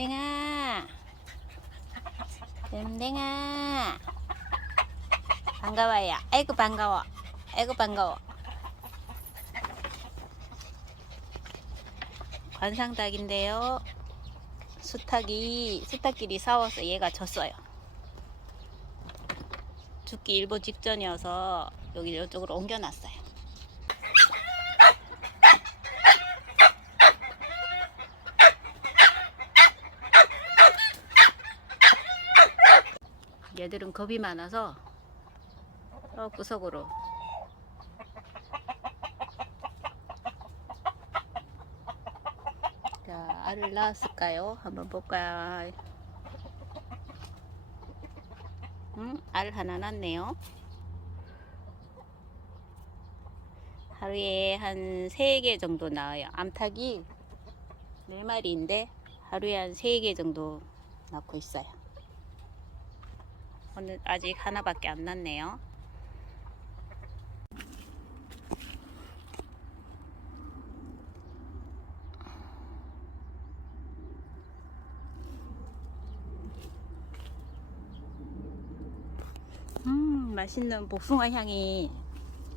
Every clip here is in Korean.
댕댕아. 댕댕아. 반가워요. 아이고 반가워. 아이고 반가워. 관상닭인데요. 수탉이 수탉끼리 싸워서 얘가 졌어요. 죽기 일보 직전이어서 여기 이쪽으로 옮겨놨어요 얘들은 겁이 많아서 저 구석으로 자 알을 낳았을까요? 한번 볼까요? 음, 알 하나 낳네요. 하루에 한 3개 정도 나와요. 암탉이 4마리인데 하루에 한 3개 정도 낳고 있어요. 오늘 아직 하나밖에 안 났네요. 음, 맛있는 복숭아 향이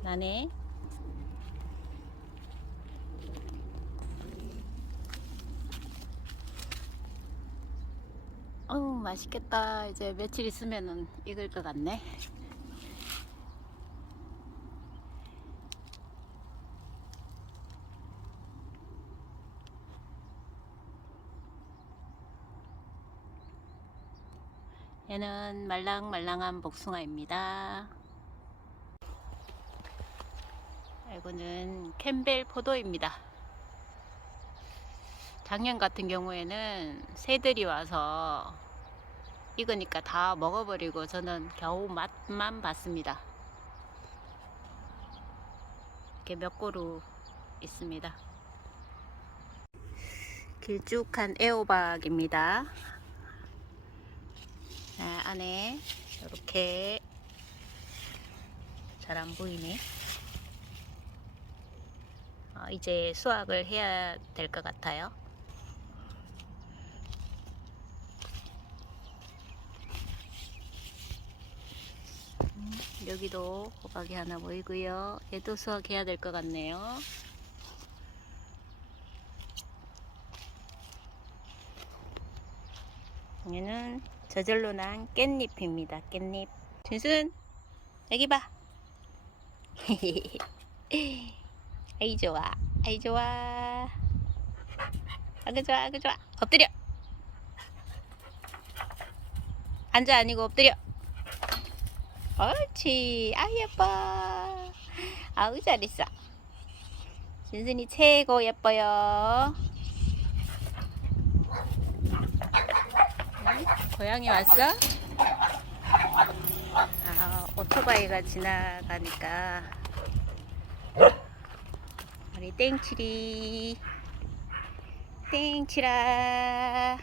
나네. 어우, 맛있겠다. 이제 며칠 있으면은 익을 것 같네. 얘는 말랑말랑한 복숭아입니다. 이거는 캠벨 포도입니다. 작년 같은 경우에는 새들이 와서 익으니까 다 먹어버리고 저는 겨우 맛만 봤습니다. 이렇게 몇 그루 있습니다. 길쭉한 애호박입니다. 자, 안에 이렇게 잘 안 보이네. 어, 이제 수확을 해야 될 것 같아요. 음, 여기도 호박이 하나 보이고요. 얘도 수확해야 될 것 같네요. 얘는 저절로 난 깻잎입니다. 깻잎. 준순, 여기 봐. 아이 좋아, 아이 좋아. 아그 좋아, 아그 좋아. 엎드려. 앉아 아니고 엎드려. 옳지. 아 예뻐. 아우 잘했어. 준순이 최고 예뻐요. 응? 고양이 왔어? 아, 오토바이가 지나가니까 우리 땡칠이 땡칠아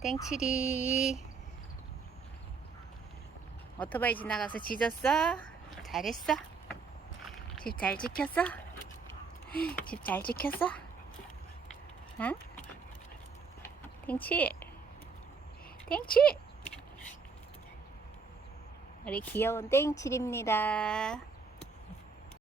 땡칠이 오토바이 지나가서 짖었어? 잘했어? 집 잘 지켰어? 집 잘 지켰어? 응? 땡칠 땡칠 우리 귀여운 땡칠입니다